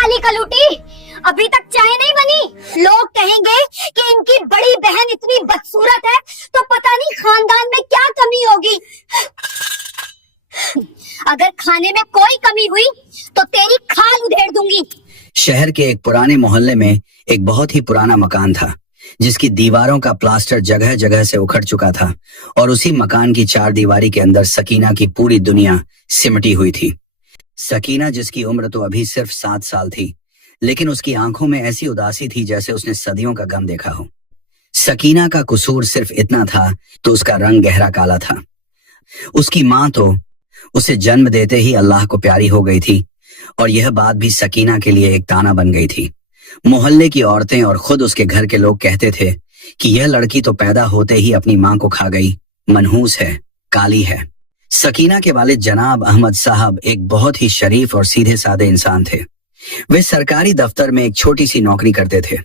काली कलूटी, अभी तक चाय नहीं बनी। लोग कहेंगे कि इनकी बड़ी बहन इतनी बदसूरत है तो पता नहीं खानदान में क्या कमी होगी। अगर खाने में कोई कमी हुई तो तेरी खाल उधेड़ दूंगी। शहर के एक पुराने मोहल्ले में एक बहुत ही पुराना मकान था जिसकी दीवारों का प्लास्टर जगह जगह से उखड़ चुका था और उसी मकान की चार दीवारी के अंदर सकीना की पूरी दुनिया सिमटी हुई थी। सकीना जिसकी उम्र तो अभी सिर्फ 7 साल थी, लेकिन उसकी आंखों में ऐसी उदासी थी जैसे उसने सदियों का गम देखा हो। सकीना का कसूर सिर्फ इतना था तो उसका रंग गहरा काला था। उसकी माँ तो उसे जन्म देते ही अल्लाह को प्यारी हो गई थी और यह बात भी सकीना के लिए एक ताना बन गई थी। मोहल्ले की औरतें और खुद उसके घर के लोग कहते थे कि यह लड़की तो पैदा होते ही अपनी माँ को खा गई, मनहूस है, काली है। सकीना के वालिद जनाब अहमद साहब एक बहुत ही शरीफ और सीधे साधे इंसान थे। वे सरकारी दफ्तर में एक छोटी सी नौकरी करते थे।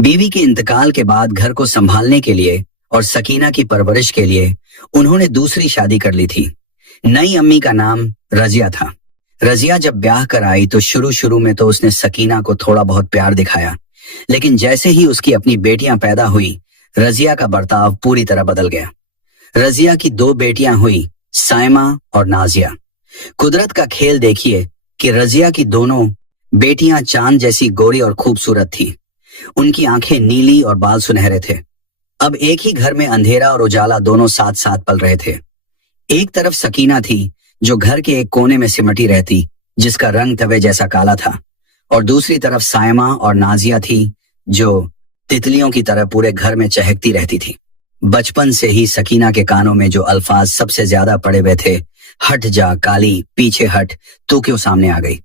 बीवी के इंतकाल के बाद घर को संभालने के लिए और सकीना की परवरिश के लिए उन्होंने दूसरी शादी कर ली थी। नई अम्मी का नाम रजिया था। रजिया जब ब्याह कर आई तो शुरू में तो उसने सकीना को थोड़ा बहुत प्यार दिखाया, लेकिन जैसे ही उसकी अपनी बेटियां पैदा हुई, रजिया का बर्ताव पूरी तरह बदल गया। रजिया की 2 बेटियां हुई, साइमा और नाजिया। कुदरत का खेल देखिए कि रजिया की दोनों बेटियां चांद जैसी गोरी और खूबसूरत थी। उनकी आंखें नीली और बाल सुनहरे थे। अब एक ही घर में अंधेरा और उजाला दोनों साथ साथ पल रहे थे। एक तरफ सकीना थी जो घर के एक कोने में सिमटी रहती, जिसका रंग तवे जैसा काला था, और दूसरी तरफ साइमा और नाजिया थी जो तितलियों की तरह पूरे घर में चहकती रहती थी। बचपन से ही सकीना के कानों में जो अल्फाज सबसे ज्यादा पड़े हुए थे, हट जा काली, पीछे हट, तू क्यों सामने आ गई।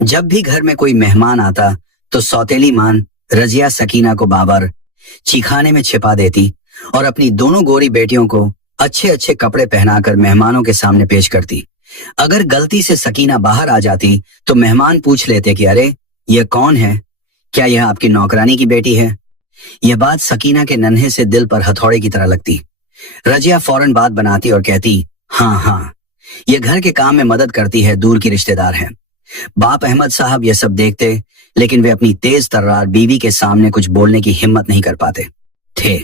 जब भी घर में कोई मेहमान आता तो सौतेली मान रजिया सकीना को बाबर चीखाने में छिपा देती और अपनी दोनों गोरी बेटियों को अच्छे अच्छे कपड़े पहनाकर मेहमानों के सामने पेश करती। अगर गलती से सकीना बाहर आ जाती तो मेहमान पूछ लेते कि अरे यह कौन है, क्या यह आपकी नौकरानी की बेटी है। यह बात सकीना के नन्हे से दिल पर हथौड़े की तरह लगती। रजिया फौरन बात बनाती और कहती, हाँ, यह घर के काम में मदद करती है, दूर की रिश्तेदार है। बाप अहमद साहब यह सब देखते, लेकिन वे अपनी तेज तर्रार बीवी के सामने कुछ बोलने की हिम्मत नहीं कर पाते थे।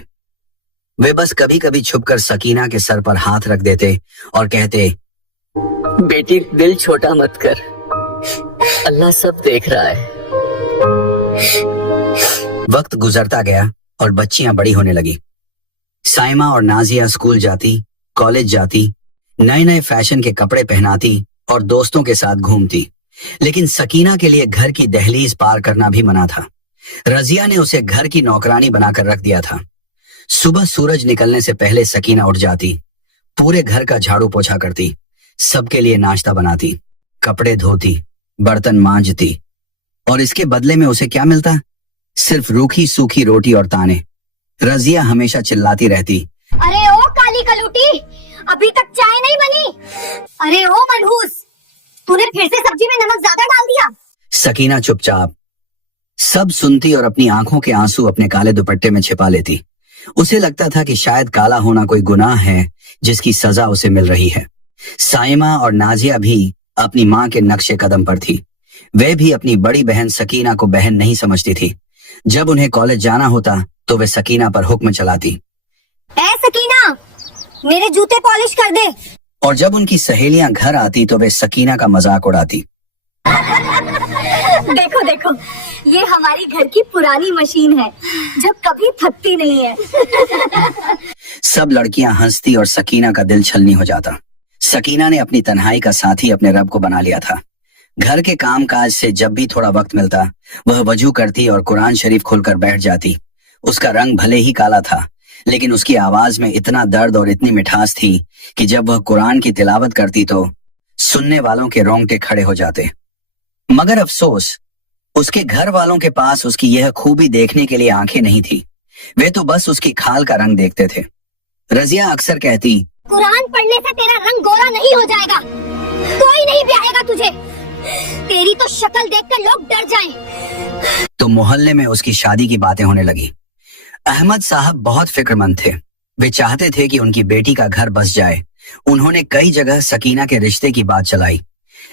वे बस कभी कभी छुपकर सकीना के सर पर हाथ रख देते और कहते, बेटी दिल छोटा मत कर, अल्लाह सब देख रहा है। वक्त गुजरता गया और बच्चियां बड़ी होने लगी। साइमा और नाजिया स्कूल जाती, कॉलेज जाती, नए नए फैशन के कपड़े पहनाती और दोस्तों के साथ घूमती, लेकिन सकीना के लिए घर की दहलीज पार करना भी मना था। रजिया ने उसे घर की नौकरानी बनाकर रख दिया था। सुबह सूरज निकलने से पहले सकीना उठ जाती, पूरे घर का झाड़ू पोछा करती, सबके लिए नाश्ता बनाती, कपड़े धोती, बर्तन मांजती, और इसके बदले में उसे क्या मिलता? सिर्फ रूखी सूखी रोटी और ताने। रजिया हमेशा चिल्लाती रहती, अरे ओ काली कलूटी, अभी तक चाय नहीं बनी। अरे ओ मनहूस, तूने फिर से सब्जी में नमक ज्यादा डाल दिया। सकीना चुपचाप सब सुनती और अपनी आंखों के आंसू अपने काले दुपट्टे में छिपा लेती। उसे लगता था कि शायद काला होना कोई गुनाह है जिसकी सजा उसे मिल रही है। साइमा और नाजिया भी अपनी माँ के नक्शे कदम पर थी। वे भी अपनी बड़ी बहन सकीना को बहन नहीं समझती थी। जब उन्हें कॉलेज जाना होता तो वे सकीना पर हुक्म चलाती, ए सकीना, मेरे जूते पॉलिश कर दे। और जब उनकी सहेलियां घर आती तो वे सकीना का मजाक उड़ाती। देखो देखो, ये हमारी घर की पुरानी मशीन है जो कभी थकती नहीं है। सब लड़कियां हंसती और सकीना का दिल छलनी हो जाता। सकीना ने अपनी तन्हाई का साथी अपने रब को बना लिया था। घर के काम काज से जब भी थोड़ा वक्त मिलता वह वजू करती और कुरान शरीफ खोलकर बैठ जाती। उसका रंग भले ही काला था, लेकिन उसकी आवाज में इतना दर्द और इतनी मिठास थी कि जब वह कुरान की तिलावत करती तो सुनने वालों के रोंगटे खड़े हो जाते। मगर अफसोस, उसके घर वालों के पास उसकी यह खूबी देखने के लिए आंखें नहीं थी। वे तो बस उसकी खाल का रंग देखते थे। रजिया अक्सर कहती, कुरान पढ़ने से तेरा रंग गोरा नहीं हो जाएगा, कोई नहीं ब्याहेगा तुझे, तेरी तो शक्ल देखकर लोग डर जाएं। तो मोहल्ले में उसकी शादी की बातें होने लगी। अहमद साहब बहुत फिक्रमंद थे। वे चाहते थे कि उनकी बेटी का घर बस जाए। उन्होंने कई जगह सकीना के रिश्ते की बात चलाई,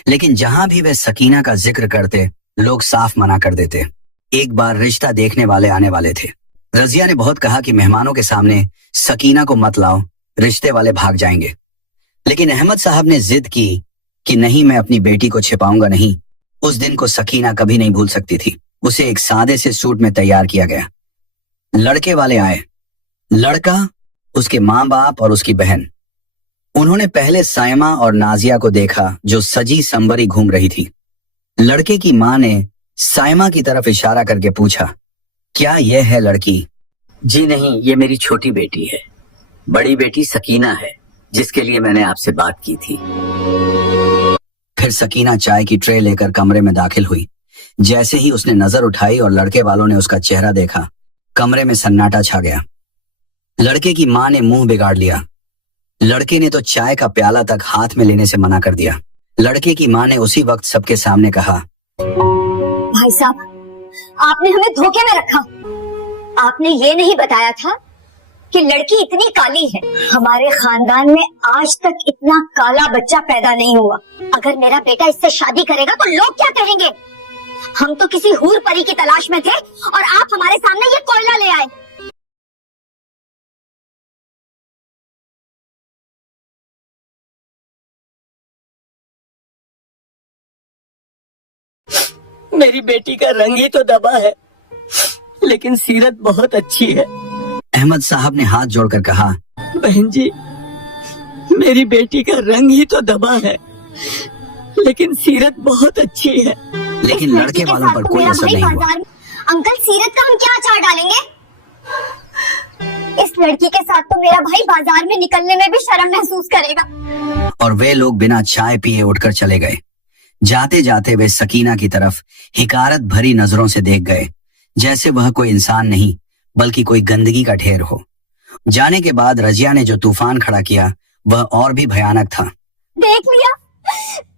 लेकिन जहां भी वे सकीना का जिक्र करते लोग साफ मना कर देते। एक बार रिश्ता देखने वाले आने वाले थे। रजिया ने बहुत कहा कि मेहमानों के सामने सकीना को मत लाओ, रिश्ते वाले भाग जाएंगे। लेकिन अहमद साहब ने जिद की कि नहीं, मैं अपनी बेटी को छिपाऊंगा नहीं। उस दिन को सकीना कभी नहीं भूल सकती थी। उसे एक सादे से सूट में तैयार किया गया। लड़के वाले आए। लड़का, उसके माँ बाप और उसकी बहन। उन्होंने पहले सायमा और नाजिया को देखा जो सजी संवरी घूम रही थी। लड़के की माँ ने सायमा की तरफ इशारा करके पूछा, क्या यह है लड़की? जी नहीं, ये मेरी छोटी बेटी है। बड़ी बेटी सकीना है, जिसके लिए मैंने आपसे बात की थी। फिर सकीना चाय की ट्रे लेकर कमरे में दाखिल हुई। जैसे ही उसने नजर उठाई और लड़के वालों ने उसका चेहरा देखा, कमरे में सन्नाटा छा गया। लड़के की माँ ने मुंह बिगाड़ लिया। लड़के ने तो चाय का प्याला तक हाथ में लेने से मना कर दिया। लड़के की माँ ने उसी वक्त सबके सामने कहा, भाई साहब, आपने हमें धोखे में रखा। आपने ये नहीं बताया था कि लड़की इतनी काली है। हमारे खानदान में आज तक इतना काला बच्चा पैदा नहीं हुआ। अगर मेरा बेटा इससे शादी करेगा तो लोग क्या कहेंगे? हम तो किसी हूर परी की तलाश में थे और आप हमारे सामने ये कोयला ले आए। मेरी बेटी का रंग ही तो दबा है, लेकिन सीरत बहुत अच्छी है। अहमद साहब ने हाथ जोड़कर कहा, बहन जी, मेरी बेटी का रंग ही तो दबा है, लेकिन सीरत बहुत अच्छी है। लेकिन लड़के वालों पर कोई असर नहीं हुआ। अंकल, सीरत का हम क्या अचार डालेंगे? इस लड़की के साथ तो मेरा भाई बाजार में निकलने में भी शर्म महसूस करेगा। और वे लोग बिना चाय पिए उठकर चले गए। जाते जाते वे सकीना की तरफ हिकारत भरी नजरों से देख गए, जैसे वह कोई इंसान नहीं बल्कि कोई गंदगी का ढेर हो। जाने के बाद रजिया ने जो तूफान खड़ा किया वह और भी भयानक था। देख लिया,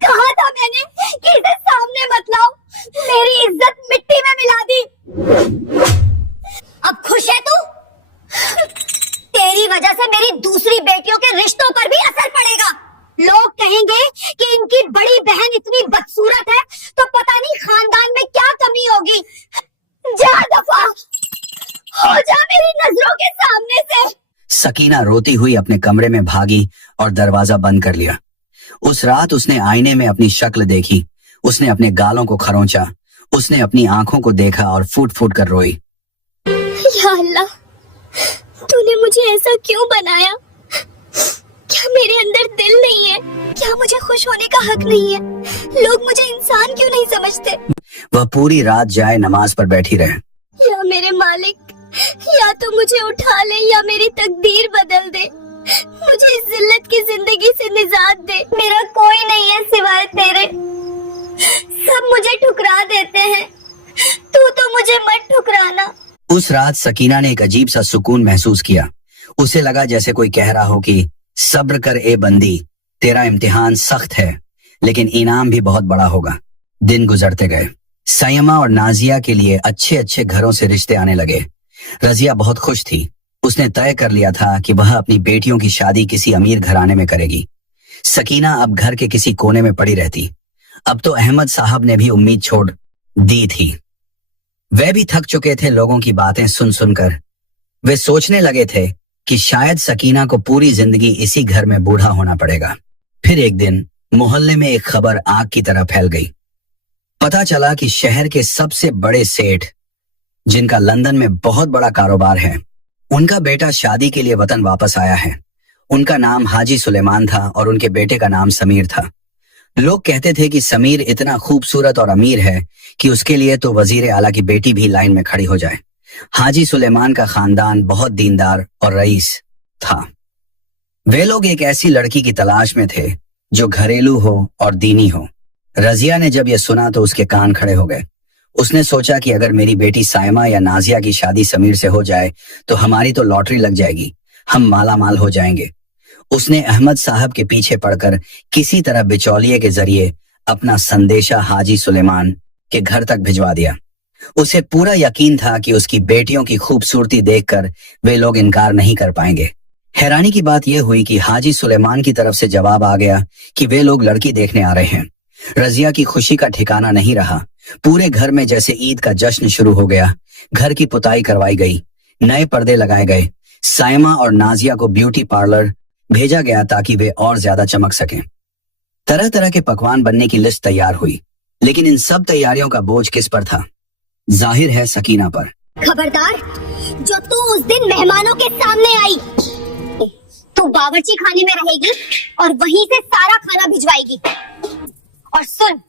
कहा था मैंने कि इसे सामने मत लाओ। मेरी इज्जत मिट्टी में मिला दी। अब खुश है तू? तेरी वजह से मेरी दूसरी बेटियों के रिश्तों पर भी असर पड़ेगा। लोग कहेंगे कि इनकी बड़ी बहन इतनी बदसूरत है तो पता नहीं खानदान में क्या कमी होगी। जा दफा हो जा मेरी नजरों के सामने से। सकीना रोती हुई अपने कमरे में भागी और दरवाजा बंद कर लिया। उस रात उसने आईने में अपनी शक्ल देखी। उसने अपने गालों को खरोंचा। उसने अपनी आंखों को देखा और फूट फूट कर रोई। या अल्लाह, तूने मुझे ऐसा क्यों बनाया? क्या मेरे अंदर दिल नहीं है? क्या मुझे खुश होने का हक नहीं है? लोग मुझे इंसान क्यों नहीं समझते? वह पूरी रात जाए नमाज पर बैठी रहे। या मेरे मालिक, या तो मुझे उठा ले या मेरी तकदीर बदल दे। मुझे इस जिल्लत की जिंदगी से निजात दे। मेरा कोई नहीं है सिवाय तेरे। सब मुझे ठुकरा देते हैं, तू तो मुझे मत ठुकराना। उस रात सकीना ने एक अजीब सा सुकून महसूस किया। उसे लगा जैसे कोई कह रहा हो कि सब्र कर ए बंदी, तेरा इम्तिहान सख्त है लेकिन इनाम भी बहुत बड़ा होगा। दिन गुजरते गए। सायमा और नाजिया के लिए अच्छे अच्छे घरों से रिश्ते आने लगे। रजिया बहुत खुश थी। उसने तय कर लिया था कि वह अपनी बेटियों की शादी किसी अमीर घराने में करेगी। सकीना अब घर के किसी कोने में पड़ी रहती। अब तो अहमद साहब ने भी उम्मीद छोड़ दी थी। वे भी थक चुके थे लोगों की बातें सुन सुनकर। वे सोचने लगे थे कि शायद सकीना को पूरी जिंदगी इसी घर में बूढ़ा होना पड़ेगा। फिर एक दिन मोहल्ले में एक खबर आग की तरह फैल गई। पता चला कि शहर के सबसे बड़े सेठ, जिनका लंदन में बहुत बड़ा कारोबार है, उनका बेटा शादी के लिए वतन वापस आया है। उनका नाम हाजी सुलेमान था और उनके बेटे का नाम समीर था। लोग कहते थे कि समीर इतना खूबसूरत और अमीर है कि उसके लिए तो वजीर आला की बेटी भी लाइन में खड़ी हो जाए। हाजी सुलेमान का खानदान बहुत दीनदार और रईस था। वे लोग एक ऐसी लड़की की तलाश में थे जो घरेलू हो और दीनी हो। रजिया ने जब यह सुना तो उसके कान खड़े हो गए। उसने सोचा कि अगर मेरी बेटी सायमा या नाजिया की शादी समीर से हो जाए तो हमारी तो लॉटरी लग जाएगी, हम माला माल हो जाएंगे। उसने अहमद साहब के पीछे पड़कर किसी तरह बिचौलिए के जरिए अपना संदेशा हाजी सुलेमान के घर तक भिजवा दिया। उसे पूरा यकीन था कि उसकी बेटियों की खूबसूरती देखकर वे लोग इनकार नहीं कर पाएंगे। हैरानी की बात यह हुई कि हाजी सुलेमान की तरफ से जवाब आ गया कि वे लोग लड़की देखने आ रहे हैं। रजिया की खुशी का ठिकाना नहीं रहा। पूरे घर में जैसे ईद का जश्न शुरू हो गया। घर की पुताई करवाई गई, नए पर्दे लगाए गए। साइमा और नाजिया को ब्यूटी पार्लर भेजा गया ताकि वे और ज्यादा चमक सकें। तरह तरह के पकवान बनने की लिस्ट तैयार हुई, लेकिन इन सब तैयारियों का बोझ किस पर था? जाहिर है सकीना पर। खबरदार, जो तू उस दिन मेहमानों के सामने आई, तू बावर्ची खाने में रहेगी और वहीं से सारा खाना भिजवाएगी। और सुन,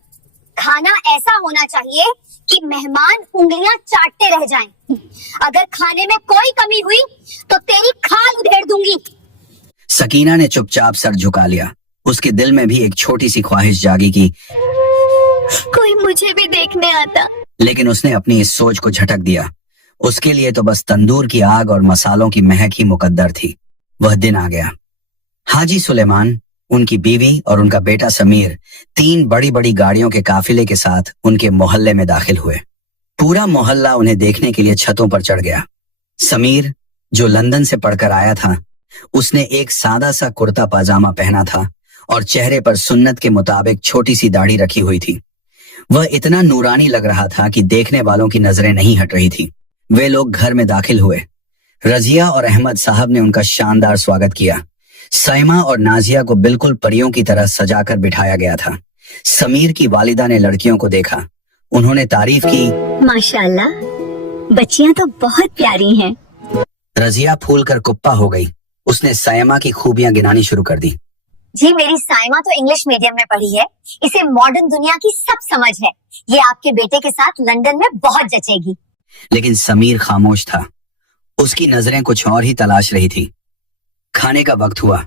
खाना ऐसा होना चाहिए कि मेहमान उंगलियां चाटते रह जाएं। अगर खाने में कोई कमी हुई तो तेरी खाल उधेड़ दूंगी। सकीना ने चुपचाप सर झुका लिया। उसके दिल में भी एक छोटी सी ख्वाहिश जागी कि कोई मुझे भी देखने आता। लेकिन उसने अपनी इस सोच को झटक दिया। उसके लिए तो बस तंदूर की आग और मसालों की महक ही मुकद्दर थी। वह दिन आ गया। हाजी सुलेमान, उनकी बीवी और उनका बेटा समीर 3 बड़ी बड़ी गाड़ियों के काफिले के साथ उनके मोहल्ले में दाखिल हुए। पूरा मोहल्ला उन्हें देखने के लिए छतों पर चढ़ गया। समीर, जो लंदन से पढ़कर आया था, उसने एक सादा सा कुर्ता पाजामा पहना था और चेहरे पर सुन्नत के मुताबिक छोटी सी दाढ़ी रखी हुई थी। वह इतना नूरानी लग रहा था कि देखने वालों की नजरें नहीं हट रही थी। वे लोग घर में दाखिल हुए। रजिया और अहमद साहब ने उनका शानदार स्वागत किया। साइमा और नाजिया को बिल्कुल परियों की तरह सजाकर बिठाया गया था। समीर की वालिदा ने लड़कियों को देखा। उन्होंने तारीफ की, माशाल्लाह, बच्चियां तो बहुत प्यारी हैं। रजिया फूल कर कुप्पा हो गई। उसने साइमा की खूबियां गिनानी शुरू कर दी। जी, मेरी साइमा तो इंग्लिश मीडियम में पढ़ी है, इसे मॉडर्न दुनिया की सब समझ है। ये आपके बेटे के साथ लंदन में बहुत जचेगी। लेकिन समीर खामोश था। उसकी नजरें कुछ और ही तलाश रही थी। खाने का वक्त हुआ।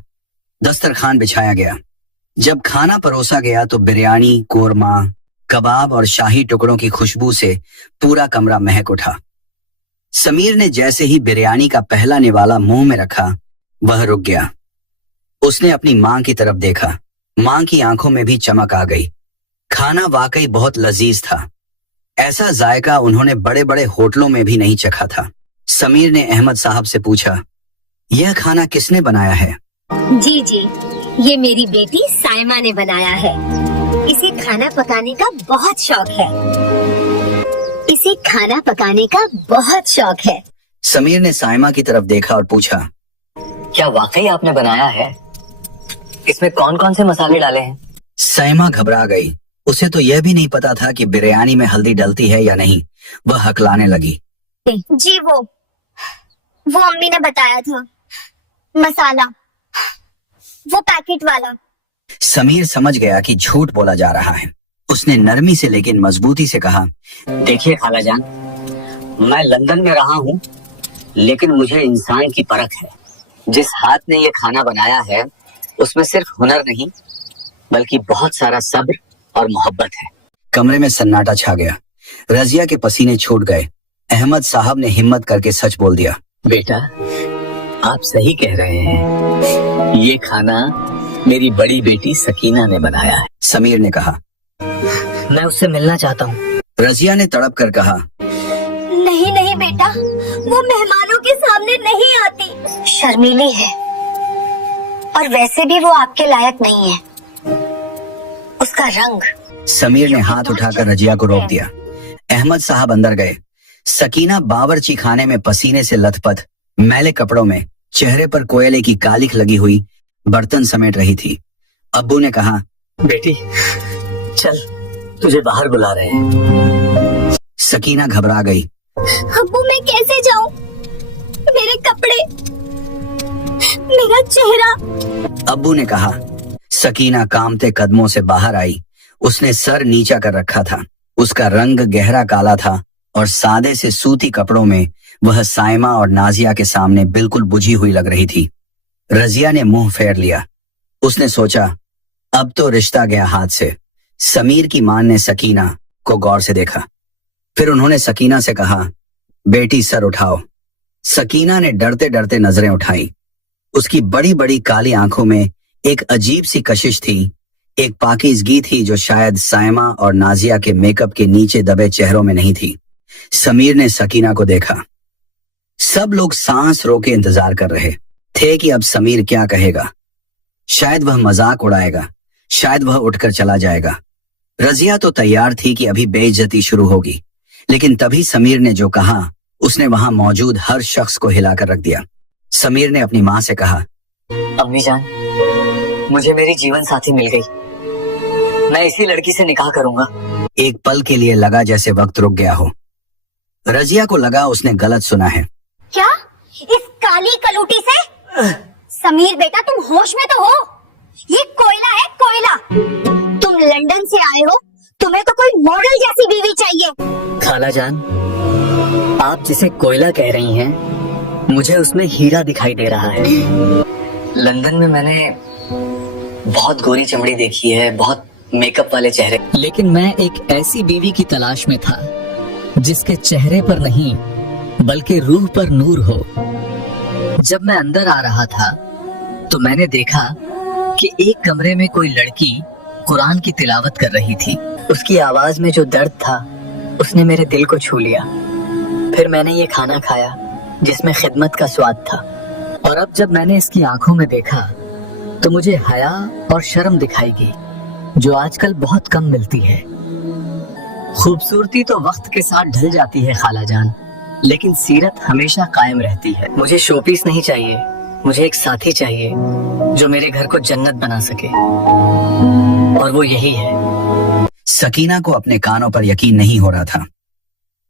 दस्तरखान बिछाया गया। जब खाना परोसा गया तो बिरयानी, कोरमा, कबाब और शाही टुकड़ों की खुशबू से पूरा कमरा महक उठा। समीर ने जैसे ही बिरयानी का पहला निवाला मुंह में रखा, वह रुक गया। उसने अपनी मां की तरफ देखा। मां की आंखों में भी चमक आ गई। खाना वाकई बहुत लजीज था। ऐसा जायका उन्होंने बड़े बड़े होटलों में भी नहीं चखा था। समीर ने अहमद साहब से पूछा, यह खाना किसने बनाया है? जी जी, ये मेरी बेटी साइमा ने बनाया है। इसे खाना पकाने का बहुत शौक है। इसे खाना पकाने का बहुत शौक है। समीर ने साइमा की तरफ देखा और पूछा, क्या वाकई आपने बनाया है? इसमें कौन कौन से मसाले डाले हैं? साइमा घबरा गई। उसे तो यह भी नहीं पता था कि बिरयानी में हल्दी डलती है या नहीं। वह हकलाने लगी। जी, वो अम्मी ने बताया था। मसाला, वो पैकेट वाला। समीर समझ गया कि झूठ बोला जा रहा है। उसने नरमी से लेकिन मजबूती से कहा, देखिए खालाजान, मैं लंदन में रहा हूँ, लेकिन मुझे इंसान की परख है। जिस हाथ ने ये खाना बनाया है, उसमें सिर्फ हुनर नहीं, बल्कि बहुत सारा सब्र और मोहब्बत है। कमरे में सन्नाटा छा गया। रजिया के पसीने छूट गए। अहमद साहब ने हिम्मत करके सच बोल दिया, बेटा, आप सही कह रहे हैं। ये खाना मेरी बड़ी बेटी सकीना ने बनाया है। समीर ने कहा। मैं उससे मिलना चाहता हूँ। रजिया ने तड़प कर कहा, नहीं नहीं बेटा, वो मेहमानों के सामने नहीं आती। शर्मीली है और वैसे भी वो आपके लायक नहीं है। उसका रंग। समीर ने हाथ उठाकर रजिया को रोक दिया। अहमद साहब अंदर गए। सकीना बावर्ची खाने में पसीने से लथपथ, मैले कपड़ों में, चेहरे पर कोयले की कालिख लगी हुई, बर्तन समेट रही थी। अब्बू ने कहा, बेटी चल, तुझे बाहर बुला रहे हैं। सकीना घबरा गई। अब्बू, मैं कैसे जाऊं? मेरे कपड़े, मेरा चेहरा। अब्बू ने कहा। सकीना कांपते कदमों से बाहर आई। उसने सर नीचा कर रखा था। उसका रंग गहरा काला था और सादे से सूती कपड़ों में वह साइमा और नाजिया के सामने बिल्कुल बुझी हुई लग रही थी। रजिया ने मुंह फेर लिया। उसने सोचा, अब तो रिश्ता गया हाथ से। समीर की मां ने सकीना को गौर से देखा। फिर उन्होंने सकीना से कहा, बेटी सर उठाओ। सकीना ने डरते डरते नजरें उठाई। उसकी बड़ी बड़ी काली आंखों में एक अजीब सी कशिश थी। एक पाकीज़गी थी जो शायद साइमा और नाजिया के मेकअप के नीचे दबे चेहरों में नहीं थी। समीर ने सकीना को देखा। सब लोग सांस रोके इंतजार कर रहे थे कि अब समीर क्या कहेगा। शायद वह मजाक उड़ाएगा, शायद वह उठकर चला जाएगा। रजिया तो तैयार थी कि अभी बेइज्जती शुरू होगी, लेकिन तभी समीर ने जो कहा उसने वहां मौजूद हर शख्स को हिलाकर रख दिया। समीर ने अपनी माँ से कहा, अम्मी जान, मुझे मेरी जीवन साथी मिल गई। मैं इसी लड़की से निकाह करूंगा। एक पल के लिए लगा जैसे वक्त रुक गया हो। रजिया को लगा उसने गलत सुना है। क्या? इस काली कलूटी से? समीर बेटा, तुम होश में तो हो? ये कोयला है, कोयला। तुम लंदन से आए हो, तुम्हें तो कोई मॉडल जैसी बीवी चाहिए। खाला जान, आप जिसे कोयला कह रही हैं, मुझे उसमें हीरा दिखाई दे रहा है। लंदन में मैंने बहुत गोरी चमड़ी देखी है, बहुत मेकअप वाले चेहरे, लेकिन मैं एक ऐसी बीवी की तलाश में था जिसके चेहरे पर नहीं बल्कि रूह पर नूर हो। जब मैं अंदर आ रहा था तो मैंने देखा कि एक कमरे में कोई लड़की कुरान की तिलावत कर रही थी। उसकी आवाज में जो दर्द था उसने मेरे दिल को छू लिया। फिर मैंने ये खाना खाया जिसमें खिदमत का स्वाद था, और अब जब मैंने इसकी आंखों में देखा तो मुझे हया और शर्म दिखाई दी, जो आजकल बहुत कम मिलती है। खूबसूरती तो वक्त के साथ ढल जाती है खाला जान, लेकिन सीरत हमेशा कायम रहती है। मुझे शोपीस नहीं चाहिए, मुझे एक साथी चाहिए जो मेरे घर को जन्नत बना सके, और वो यही है। सकीना को अपने कानों पर यकीन नहीं हो रहा था।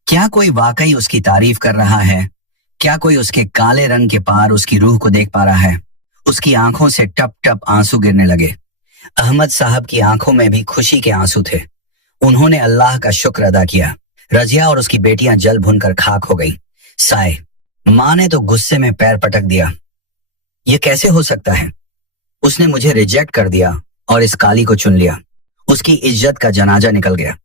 क्या कोई वाकई उसकी तारीफ कर रहा है? क्या कोई उसके काले रंग के पार उसकी रूह को देख पा रहा है? उसकी आंखों से टप टप आंसू गिरने लगे। अहमद साहब की आंखों में भी खुशी के आंसू थे। उन्होंने अल्लाह का शुक्र अदा किया। रजिया और उसकी बेटियां जल भुनकर खाक हो गई। साए माँ ने तो गुस्से में पैर पटक दिया। ये कैसे हो सकता है? उसने मुझे रिजेक्ट कर दिया और इस काली को चुन लिया। उसकी इज्जत का जनाजा निकल गया।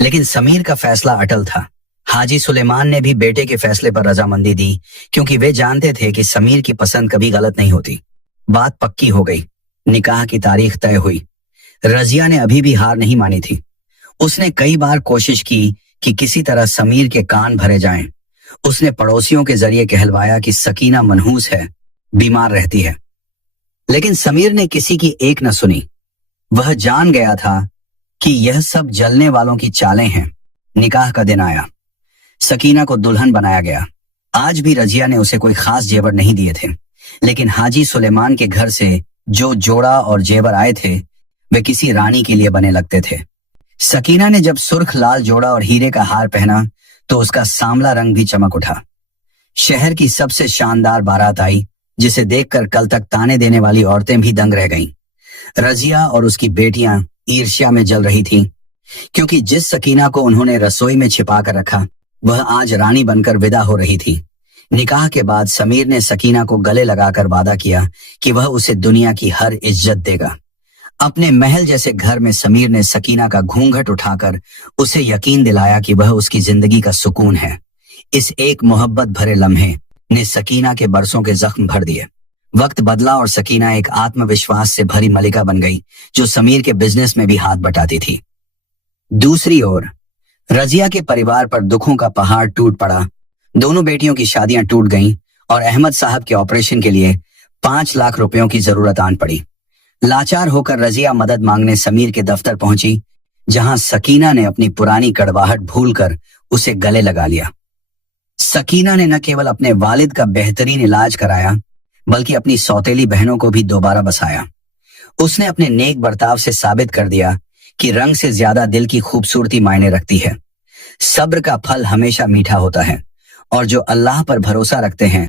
लेकिन समीर का फैसला अटल था। हाजी सुलेमान ने भी बेटे के फैसले पर रजामंदी दी, क्योंकि वे जानते थे कि समीर की पसंद कभी गलत नहीं होती। बात पक्की हो गई। निकाह की तारीख तय हुई। रजिया ने अभी भी हार नहीं मानी थी। उसने कई बार कोशिश की कि किसी तरह समीर के कान भरे जाएं। उसने पड़ोसियों के जरिए कहलवाया कि सकीना मनहूस है, बीमार रहती है, लेकिन समीर ने किसी की एक न सुनी। वह जान गया था कि यह सब जलने वालों की चालें हैं। निकाह का दिन आया। सकीना को दुल्हन बनाया गया। आज भी रजिया ने उसे कोई खास जेवर नहीं दिए थे, लेकिन हाजी सुलेमान के घर से जो जोड़ा और जेवर आए थे वे किसी रानी के लिए बने लगते थे। सकीना ने जब सुर्ख लाल जोड़ा और हीरे का हार पहना तो उसका सांवला रंग भी चमक उठा। शहर की सबसे शानदार बारात आई, जिसे देखकर कल तक ताने देने वाली औरतें भी दंग रह गईं। रजिया और उसकी बेटियां ईर्ष्या में जल रही थीं, क्योंकि जिस सकीना को उन्होंने रसोई में छिपा कर रखा वह आज रानी बनकर विदा हो रही थी। निकाह के बाद समीर ने सकीना को गले लगाकर वादा किया कि वह उसे दुनिया की हर इज्जत देगा। अपने महल जैसे घर में समीर ने सकीना का घूंघट उठाकर उसे यकीन दिलाया कि वह उसकी जिंदगी का सुकून है। इस एक मोहब्बत भरे लम्हे ने सकीना के बरसों के जख्म भर दिए। वक्त बदला और सकीना एक आत्मविश्वास से भरी मलिका बन गई, जो समीर के बिजनेस में भी हाथ बटाती थी। दूसरी ओर रजिया के परिवार पर दुखों का पहाड़ टूट पड़ा। दोनों बेटियों की शादियां टूट गईं और अहमद साहब के ऑपरेशन के लिए 5 लाख रुपयों की जरूरत आन पड़ी। लाचार होकर रजिया मदद मांगने समीर के दफ्तर पहुंची, जहां सकीना ने अपनी पुरानी कड़वाहट भूलकर उसे गले लगा लिया। सकीना ने न केवल अपने वालिद का बेहतरीन इलाज कराया, बल्कि अपनी सौतेली बहनों को भी दोबारा बसाया। उसने अपने नेक बर्ताव से साबित कर दिया कि रंग से ज्यादा दिल की खूबसूरती मायने रखती है। सब्र का फल हमेशा मीठा होता है, और जो अल्लाह पर भरोसा रखते हैं